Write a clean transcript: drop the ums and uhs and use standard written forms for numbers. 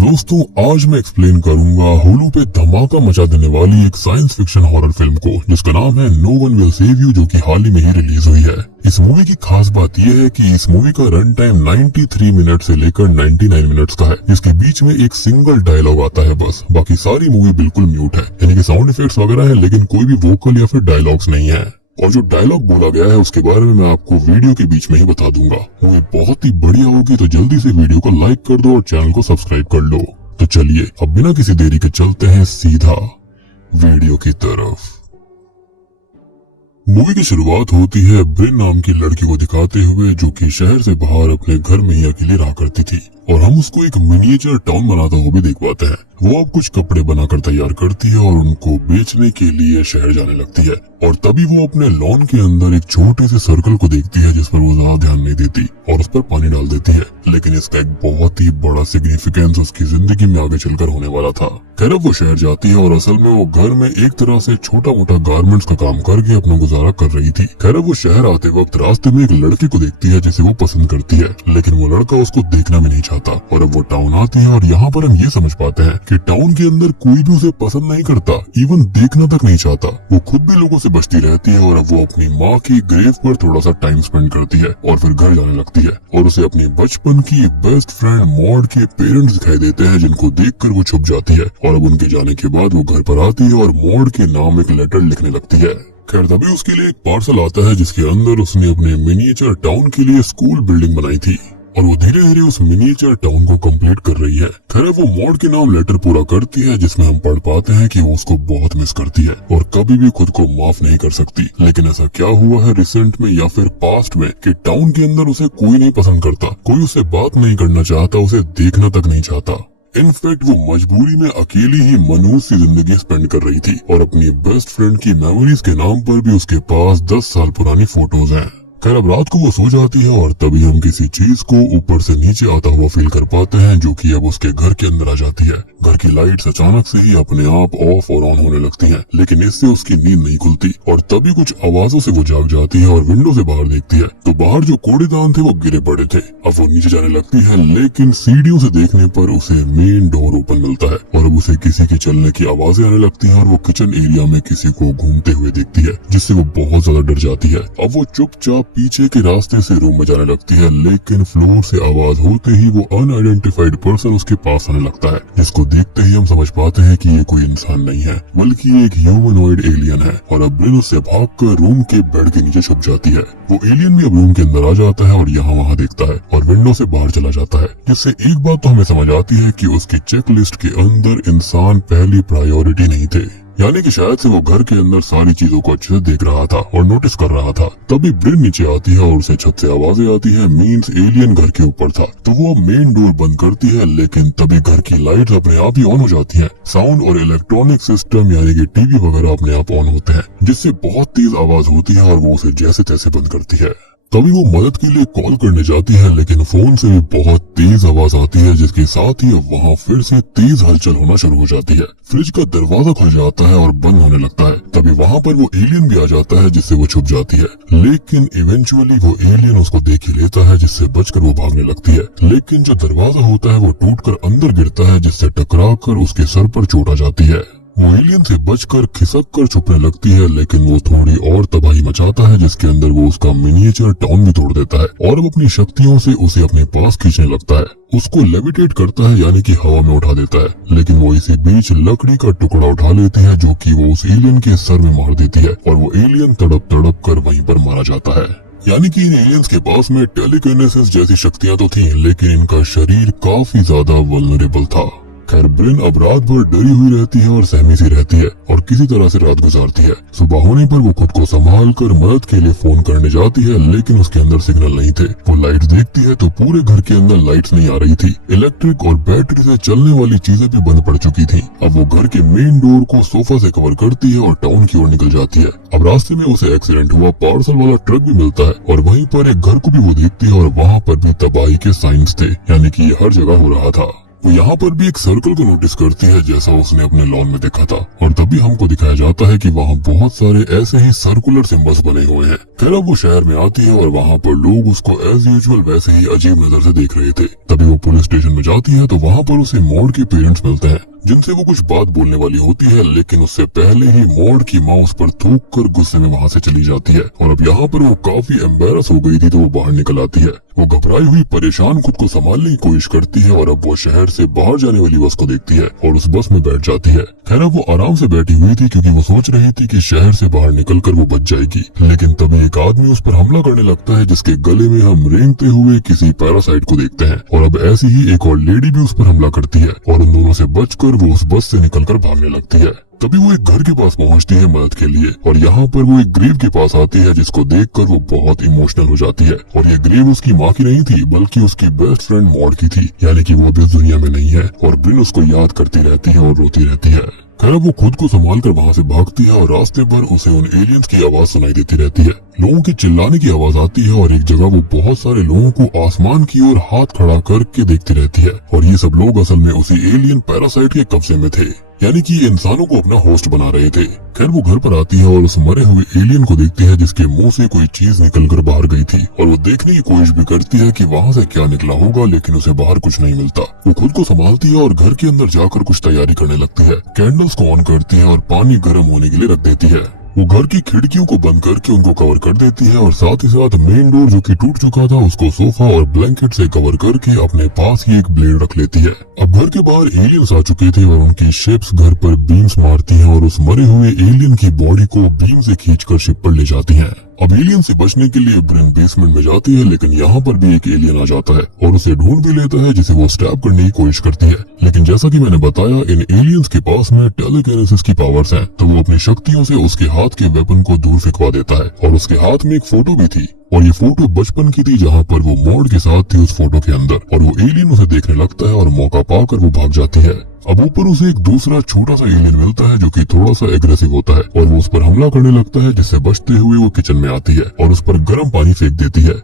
तो दोस्तों आज मैं एक्सप्लेन करूंगा हुलू पे धमाका मचा देने वाली एक साइंस फिक्शन हॉरर फिल्म को जिसका नाम है no one will save you, जो कि हाल ही में ही रिलीज हुई है। इस मूवी की खास बात यह है कि इस मूवी का रन टाइम 93 मिनट से लेकर 99 मिनट्स का है, जिसके बीच में एक सिंगल डायलॉग आता है बस। बाकी सारी मूवी बिल्कुल म्यूट है, यानी कि साउंड इफेक्ट्स वगैरह है लेकिन कोई भी वोकल या फिर डायलॉग्स नहीं है। और जो डायलॉग बोला गया है उसके बारे में मैं आपको वीडियो के बीच में ही बता दूंगा। मूवी बहुत ही बढ़िया होगी, तो जल्दी से वीडियो को लाइक कर दो और चैनल को सब्सक्राइब कर लो। तो चलिए अब बिना किसी देरी के चलते हैं सीधा वीडियो की तरफ। मूवी की शुरुआत होती है ब्रिन नाम की लड़की को दिखाते हुए, जो कि शहर से बाहर अपने घर में ही अकेले रहा करती थी, और हम उसको एक मिनिएचर टाउन बनाता हुआ भी देख पाते हैं। वो अब कुछ कपड़े बनाकर तैयार करती है और उनको बेचने के लिए शहर जाने लगती है। और तभी वो अपने लॉन के अंदर एक छोटे से सर्कल को देखती है जिस पर वो ज्यादा ध्यान नहीं देती और उस पर पानी डाल देती है, लेकिन इसका एक बहुत ही बड़ा सिग्निफिकेंस उसकी जिंदगी में आगे चलकर होने वाला था। खैर अब वो शहर जाती है और असल में वो घर में एक तरह से छोटा मोटा गारमेंट्स का काम करके अपना गुजारा कर रही थी। खैर अब वो शहर आते वक्त रास्ते में एक लड़के को देखती है जिसे वो पसंद करती है, लेकिन वो लड़का उसको देखना भी नहीं चाहता। और अब वो टाउन आती है और यहाँ पर हम ये समझ पाते हैं कि टाउन के अंदर कोई भी उसे पसंद नहीं करता, इवन देखना तक नहीं चाहता। वो खुद भी लोगों से बचती रहती है और अब वो अपनी माँ की ग्रेव पर थोड़ा सा टाइम स्पेंड करती है और फिर घर जाने लगती है। और उसे अपनी बचपन की बेस्ट फ्रेंड मॉड के पेरेंट्स दिखाई देते हैं, जिनको देखकर वो छुप जाती है। और अब उनके जाने के बाद वो घर पर आती है और मॉड के नाम एक लेटर लिखने लगती है। खैर तभी उसके लिए एक पार्सल आता है जिसके अंदर उसने अपने मिनिएचर टाउन के लिए स्कूल बिल्डिंग बनाई थी, और वो धीरे धीरे उस मिनिएचर टाउन को कंप्लीट कर रही है। खैर वो मॉड के नाम लेटर पूरा करती है, जिसमें हम पढ़ पाते हैं कि वो उसको बहुत मिस करती है और कभी भी खुद को माफ नहीं कर सकती। लेकिन ऐसा क्या हुआ है रिसेंट में या फिर पास्ट में कि टाउन के अंदर उसे कोई नहीं पसंद करता, कोई उससे बात नहीं करना चाहता, उसे देखना तक नहीं चाहता। इनफैक्ट वो मजबूरी में अकेली ही मनहूस सी जिंदगी स्पेंड कर रही थी, और अपनी बेस्ट फ्रेंड की मेमोरीज के नाम पर भी उसके पास 10 साल पुरानी फोटोज हैं। खैर अब रात को वो सो जाती है और तभी हम किसी चीज को ऊपर से नीचे आता हुआ फील कर पाते हैं, जो कि अब उसके घर के अंदर आ जाती है। घर की लाइट्स अचानक से ही अपने आप ऑफ और ऑन होने लगती हैं, लेकिन इससे उसकी नींद नहीं खुलती। और तभी कुछ आवाजों से वो जाग जाती है और विंडो से बाहर देखती है तो बाहर जो कूड़ेदान थे वो गिरे पड़े थे। अब वो नीचे जाने लगती है, लेकिन सीढ़ियों से देखने पर उसे मेन डोर ओपन मिलता है और अब उसे किसी के चलने की आवाजें आने लगती है और वो किचन एरिया में किसी को घूमते हुए देखती है, जिससे वो बहुत ज्यादा डर जाती है। अब वो चुपचाप पीछे के रास्ते से रूम में जाने लगती है, लेकिन फ्लोर से आवाज होते ही वो अनआइडेंटिफाइड पर्सन उसके पास आने लगता है, जिसको देखते ही हम समझ पाते हैं कि ये कोई इंसान नहीं है बल्कि एक ह्यूमनॉइड एलियन है। और अब ब्रिन उससे भागकर रूम के बेड के नीचे छुप जाती है। वो एलियन भी अब रूम के अंदर आ जाता है और यहाँ वहाँ देखता है और विंडो से बाहर चला जाता है, जिससे एक बात तो हमें समझ आती है कि उसकी चेकलिस्ट के अंदर इंसान पहली प्रायोरिटी नहीं थे, यानी कि शायद से वो घर के अंदर सारी चीजों को अच्छे से देख रहा था और नोटिस कर रहा था। तभी ब्रिन नीचे आती है और उसे छत से आवाजें आती है, मींस एलियन घर के ऊपर था। तो वो मेन डोर बंद करती है, लेकिन तभी घर की लाइट्स अपने आप ही ऑन हो जाती हैं। साउंड और इलेक्ट्रॉनिक सिस्टम यानी कि टीवी वगैरह अपने आप ऑन होते हैं, जिससे बहुत तेज आवाज होती है और वो उसे जैसे तैसे बंद करती है। तभी वो मदद के लिए कॉल करने जाती है, लेकिन फोन से भी बहुत तेज आवाज आती है, जिसके साथ ही वहाँ फिर से तेज हलचल होना शुरू हो जाती है। फ्रिज का दरवाजा खुल जाता है और बंद होने लगता है। तभी वहाँ पर वो एलियन भी आ जाता है, जिससे वो छुप जाती है, लेकिन इवेंचुअली वो एलियन उसको देख ही लेता है, जिससे बचकर वो भागने लगती है। लेकिन जो दरवाजा होता है वो टूटकर अंदर गिरता है, जिससे टकराकर उसके सर पर चोट आ जाती है। वो एलियन से बचकर खिसक कर छुपने लगती है, लेकिन वो थोड़ी और तबाही मचाता है, जिसके अंदर वो उसका मिनिएचर टाउन भी तोड़ देता है और अब अपनी शक्तियों से उसे अपने पास खींचने लगता है। उसको लेविटेट करता है, यानी कि हवा में उठा देता है, लेकिन वो इसी बीच लकड़ी का टुकड़ा उठा लेती है, जो कि वो उस एलियन के सर में मार देती है और वो एलियन तड़प तड़प कर वहीं पर मारा जाता है। यानी कि इन एलियंस के पास में टेलीकिनेसिस जैसी शक्तियां तो थी, लेकिन इनका शरीर काफी ज्यादा वल्नरेबल था। खैर ब्रिन अब रात भर डरी हुई रहती है और सहमी सी रहती है और किसी तरह से रात गुजारती है। सुबह होने पर वो खुद को संभाल कर मदद के लिए फोन करने जाती है, लेकिन उसके अंदर सिग्नल नहीं थे। वो लाइट्स देखती है तो पूरे घर के अंदर लाइट्स नहीं आ रही थी। इलेक्ट्रिक और बैटरी से चलने वाली चीजें भी बंद पड़ चुकी थी। अब वो घर के मेन डोर को सोफा से कवर करती है और टाउन की ओर निकल जाती है। अब रास्ते में उसे एक्सीडेंट हुआ पार्सल वाला ट्रक भी मिलता है और वहीं पर एक घर को भी वो देखती है और वहाँ पर भी तबाही के साइंस थे, यानी कि ये हर जगह हो रहा था। वो यहाँ पर भी एक सर्कल को नोटिस करती है जैसा उसने अपने लॉन में देखा था, और तभी हमको दिखाया जाता है कि वहाँ बहुत सारे ऐसे ही सर्कुलर सिंबल्स बने हुए हैं। खैर अब वो शहर में आती है और वहाँ पर लोग उसको एज यूजुअल वैसे ही अजीब नजर से देख रहे थे। तभी वो पुलिस स्टेशन में जाती है तो वहाँ पर उसे मॉड के पेरेंट्स मिलते हैं, जिनसे वो कुछ बात बोलने वाली होती है, लेकिन उससे पहले ही मॉड की माँ उस पर थूक कर गुस्से में वहाँ से चली जाती है। और अब यहाँ पर वो काफी एम्बेरस हो गई थी तो वो बाहर निकल आती है। वो घबराई हुई परेशान खुद को संभालने की कोशिश करती है और अब वो शहर से बाहर जाने वाली बस को देखती है और उस बस में बैठ जाती है। खैर अब वो आराम से बैठी हुई थी क्योंकि वो सोच रही थी कि शहर से बाहर निकलकर वो बच जाएगी, लेकिन तभी एक आदमी उस पर हमला करने लगता है, जिसके गले में हम रेंगते हुए किसी पैरासाइट को देखते हैं। और अब ऐसी ही एक और लेडी भी उस पर हमला करती है और उन दोनों से बचकर वो उस बस से निकलकर भागने लगती है। तभी वो एक घर के पास पहुंचती है मदद के लिए, और यहाँ पर वो एक ग्रेव के पास आती है, जिसको देखकर वो बहुत इमोशनल हो जाती है। और ये ग्रेव उसकी माँ की नहीं थी बल्कि उसकी बेस्ट फ्रेंड मॉड की थी, यानी कि वो अभी इस दुनिया में नहीं है। और ब्रिन उसको याद करती रहती है और रोती रहती है। खैर वो खुद को संभाल कर वहाँ से भागती है और रास्ते पर उसे उन एलियंस की आवाज सुनाई देती रहती है। लोगों के चिल्लाने की आवाज आती है और एक जगह वो बहुत सारे लोगों को आसमान की ओर हाथ खड़ा करके देखती रहती है, और ये सब लोग असल में उसी एलियन पैरासाइट के कब्जे में थे, यानी कि ये इंसानों को अपना होस्ट बना रहे थे। खैर वो घर पर आती है और उस मरे हुए एलियन को देखती है जिसके मुंह से कोई चीज निकलकर बाहर गई थी, और वो देखने की कोशिश भी करती है कि वहाँ से क्या निकला होगा, लेकिन उसे बाहर कुछ नहीं मिलता। वो खुद को संभालती है और घर के अंदर जाकर कुछ तैयारी करने लगती है। कैंडल्स को ऑन करती है और पानी गर्म होने के लिए रख देती है। वो घर की खिड़कियों को बंद करके उनको कवर कर देती है और साथ ही साथ मेन डोर जो कि टूट चुका था उसको सोफा और ब्लैंकेट से कवर करके अपने पास ही एक ब्लेड रख लेती है। अब घर के बाहर एलियंस आ चुके थे और उनकी शिप्स घर पर बीम्स मारती हैं और उस मरे हुए एलियन की बॉडी को बीम से खींचकर शिप पर ले जाती हैं। अब एलियन से बचने के लिए ब्रिन बेसमेंट में जाती है, लेकिन यहाँ पर भी एक एलियन आ जाता है और उसे ढूंढ भी लेता है, जिसे वो स्टैब करने की कोशिश करती है। लेकिन जैसा कि मैंने बताया, इन एलियंस के पास में टेलीकिनेसिस की पावर्स हैं, तो वो अपनी शक्तियों से उसके हाथ के वेपन को दूर फेंकवा देता है। और उसके हाथ में एक फोटो भी थी, और ये फोटो बचपन की थी जहाँ पर वो मॉड के साथ थी उस फोटो के अंदर। और वो एलियन उसे देखने लगता है और मौका पाकर वो भाग जाती है। अब ऊपर उसे एक दूसरा छोटा सा एलियन मिलता है जो कि थोड़ा सा एग्रेसिव होता है, और वो उस पर हमला करने लगता है, जिससे बचते हुए वो किचन में आती है और उस पर गर्म पानी फेंक देती है।